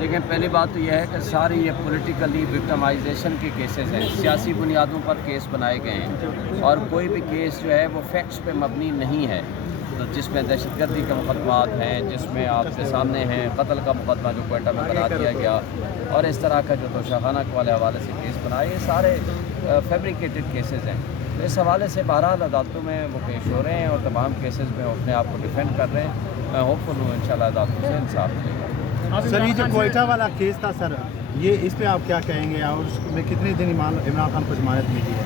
دیکھیں پہلی بات تو یہ ہے کہ ساری یہ پولیٹیکلی وکٹمائزیشن کے کیسز ہیں، سیاسی بنیادوں پر کیس بنائے گئے ہیں اور کوئی بھی کیس جو ہے وہ فیکٹس پہ مبنی نہیں ہے، تو جس میں دہشت گردی کے مقدمات ہیں، جس میں آپ کے سامنے ہیں قتل کا مقدمہ جو کوئٹہ میں بنا دیا گیا اور اس طرح کا جو توشہ خانہ والے حوالے سے کیس بنائے، یہ سارے فیبریکیٹڈ کیسز ہیں۔ تو اس حوالے سے بہرحال عدالتوں میں وہ پیش ہو رہے ہیں اور تمام کیسز میں وہ اپنے آپ کو ڈیفینڈ کر رہے ہیں۔ میں ہوپ فل ہوں انشاءاللہ عدالتوں سے انصاف ملے گا۔ سر یہ جو کوئٹہ والا کیس تھا سر، یہ اس پہ آپ کیا کہیں گے اور اس میں کتنے دن عمران خان کو ضمانت ملی ہے؟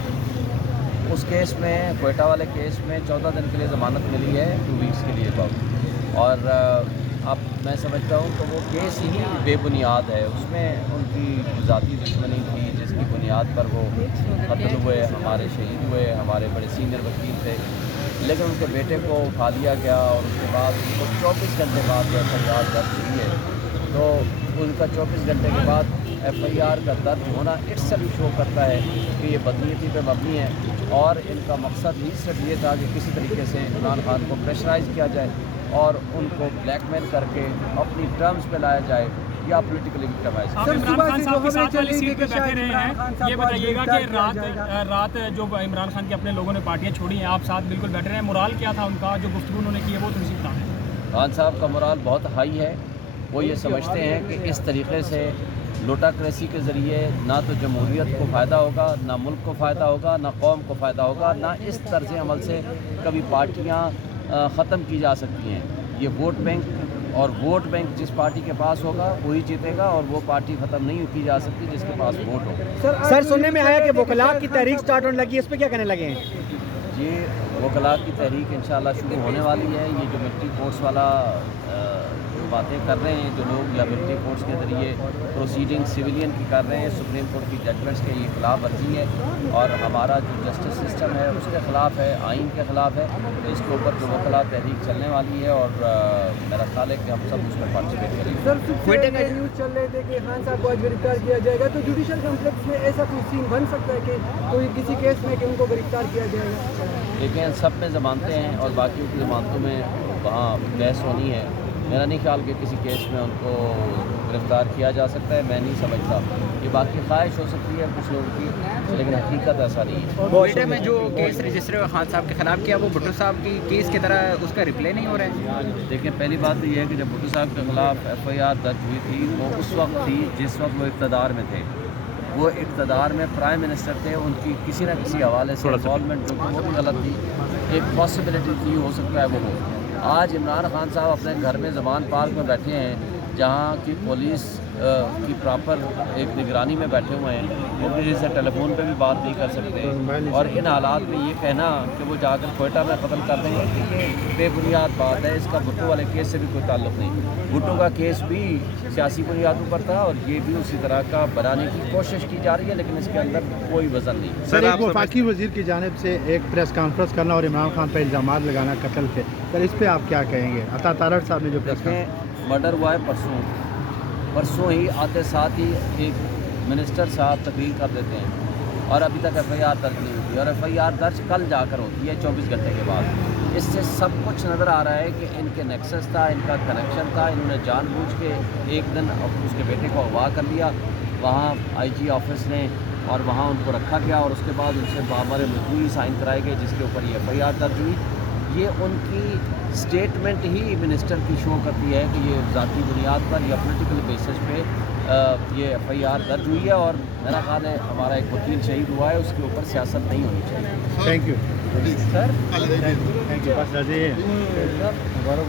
اس کیس میں کوئٹہ والے کیس میں 14 دن کے لیے ضمانت ملی ہے، 2 ویکس کے لیے بہت، اور اب میں سمجھتا ہوں کہ وہ کیس ہی بے بنیاد ہے، اس میں ان کی ذاتی دشمنی تھی جس کی بنیاد پر وہ قتل ہوئے، ہمارے شہید ہوئے، ہمارے بڑے سینئر وکیل تھے، لیکن ان کے بیٹے کو اٹھا لیا گیا اور اس کے بعد ان کو 24 گھنٹے بعد جو FIR درج ہوئی ہے، تو ان کا 24 گھنٹے کے بعد FIR کا درج ہونا اٹسیلف شو کرتا ہے کہ یہ بدنیتی پہ مبنی ہے اور ان کا مقصد ہی صرف یہ تھا کہ کسی طریقے سے عمران خان کو پریشرائز کیا جائے اور ان کو بلیک میل کر کے اپنی ٹرمز پہ لایا جائے یا پولیٹیکلی وکٹمائز۔ آپ عمران خان صاحب کے ساتھ والی سیٹ پہ بیٹھے رہے ہیں، یہ بتائیے گا کہ رات جو عمران خان کے اپنے لوگوں نے پارٹیاں چھوڑی ہیں، آپ ساتھ بالکل بیٹھے رہے ہیں، مورال کیا تھا ان کا جو گفتگو انہوں نے کی ہے وہ تھوڑی سی بتائیں۔ خان صاحب کا مورال بہت ہائی ہے، وہ یہ سمجھتے ہیں کہ اس طریقے سے لوٹاکریسی کے ذریعے نہ تو جمہوریت کو فائدہ ہوگا، نہ ملک کو فائدہ ہوگا، نہ قوم کو فائدہ ہوگا، نہ اس طرز عمل سے کبھی پارٹیاں ختم کی جا سکتی ہیں۔ یہ ووٹ بینک اور ووٹ بینک جس پارٹی کے پاس ہوگا وہی جیتے گا اور وہ پارٹی ختم نہیں کی جا سکتی جس کے پاس ووٹ ہو۔ سر سننے میں آیا کہ وکلاء کی تحریک سٹارٹ ہونے لگی ہے، اس پہ کیا کہنے لگے ہیں؟ یہ وکلاء کی تحریک انشاءاللہ شروع ہونے والی ہے۔ یہ جو ملٹری فورس والا جو باتیں کر رہے ہیں جو لوگ، یا ملٹری فورس کے ذریعے پروسیڈنگ سویلین کی کر رہے ہیں، سپریم کورٹ کی ججمنٹس کے یہ خلاف ورزی ہے اور ہمارا جو جسٹس سسٹم ہے اس کے خلاف ہے، آئین کے خلاف ہے، تو اس کے اوپر جو وکلاء تحریک چلنے والی ہے اور میرا خیال ہے کہ ہم سب اس میں پارٹیسپیٹ کریں گے۔ سر نیوز چل رہے تھے کہ خان صاحب کو آج گرفتار کیا جائے گا، تو جوڈیشل کمپلیکس میں ایسا کوئی سین بن سکتا ہے کہ کوئی کسی کیس میں کہ ان کو گرفتار کیا جائے گا؟ لیکن سب میں ضمانتیں ہیں اور باقیوں کی ضمانتوں میں وہاں بحث ہونی ہے۔ میرا نہیں خیال کہ کسی کیس میں ان کو گرفتار کیا جا سکتا ہے، میں نہیں سمجھتا۔ یہ باقی خواہش ہو سکتی ہے کچھ لوگوں کی، لیکن حقیقت ایسا نہیں ہے۔ کوئٹہ میں جو کیس رجسٹر خان صاحب کے خلاف کیا وہ بھٹو صاحب کی کیس کی طرح اس کا ریپلے نہیں ہو رہا ہے؟ دیکھیں پہلی بات تو یہ ہے کہ جب بھٹو صاحب کے خلاف FIR درج ہوئی تھی وہ اس وقت تھی جس وقت وہ اقتدار میں تھے، وہ اقتدار میں پرائم منسٹر تھے، ان کی کسی نہ کسی حوالے سے انوالومنٹ جو کہ وہ بھی غلط تھی، ایک پاسبلٹی تھی ہو سکتا ہے وہ ہو۔ آج عمران خان صاحب اپنے گھر میں زمان پارک میں بیٹھے ہیں جہاں کی پولیس کی پراپر ایک نگرانی میں بیٹھے ہوئے ہیں، وہ کسی سے ٹیلی فون پہ بھی بات نہیں کر سکتے، اور ان حالات میں یہ کہنا کہ وہ جا کر کوئٹہ میں قتل کر رہے ہیں کہ یہ بے بنیاد بات ہے۔ اس کا بھٹو والے کیس سے بھی کوئی تعلق نہیں۔ بھٹو کا کیس بھی سیاسی بنیادوں پر تھا اور یہ بھی اسی طرح کا بنانے کی کوشش کی جا رہی ہے، لیکن اس کے اندر کوئی وزن نہیں۔ سر ایک وفاقی وزیر کی جانب سے ایک پریس کانفرنس کرنا اور عمران خان پہ الزامات لگانا قتل کے، سر اس پہ آپ کیا کہیں گے؟ عطا تارڑ صاحب نے جو مرڈر ہوا ہے پرسوں ہی آتے ساتھ ہی ایک منسٹر صاحب تقریر کر دیتے ہیں اور ابھی تک FIR درج نہیں ہوتی، اور FIR درج کل جا کر ہوتی ہے 24 گھنٹے کے بعد۔ اس سے سب کچھ نظر آ رہا ہے کہ ان کے نیکسس تھا، ان کا کنیکشن تھا، انہوں نے جان بوجھ کے ایک دن اس کے بیٹے کو اغوا کر لیا وہاں IG آفس نے، اور وہاں ان کو رکھا گیا اور اس کے بعد ان سے بامر مجبوری سائن کرائے گئے جس کے اوپر یہ FIR درج ہوئی۔ یہ ان کی سٹیٹمنٹ ہی منسٹر کی شو کرتی ہے کہ یہ ذاتی بنیاد پر یا پولیٹیکل بیسس پہ یہ FIR درج ہوئی ہے، اور میرا خیال ہے ہمارا ایک وکیل شہید ہوا ہے، اس کے اوپر سیاست نہیں ہونی چاہیے۔ Thank you sir, thank you.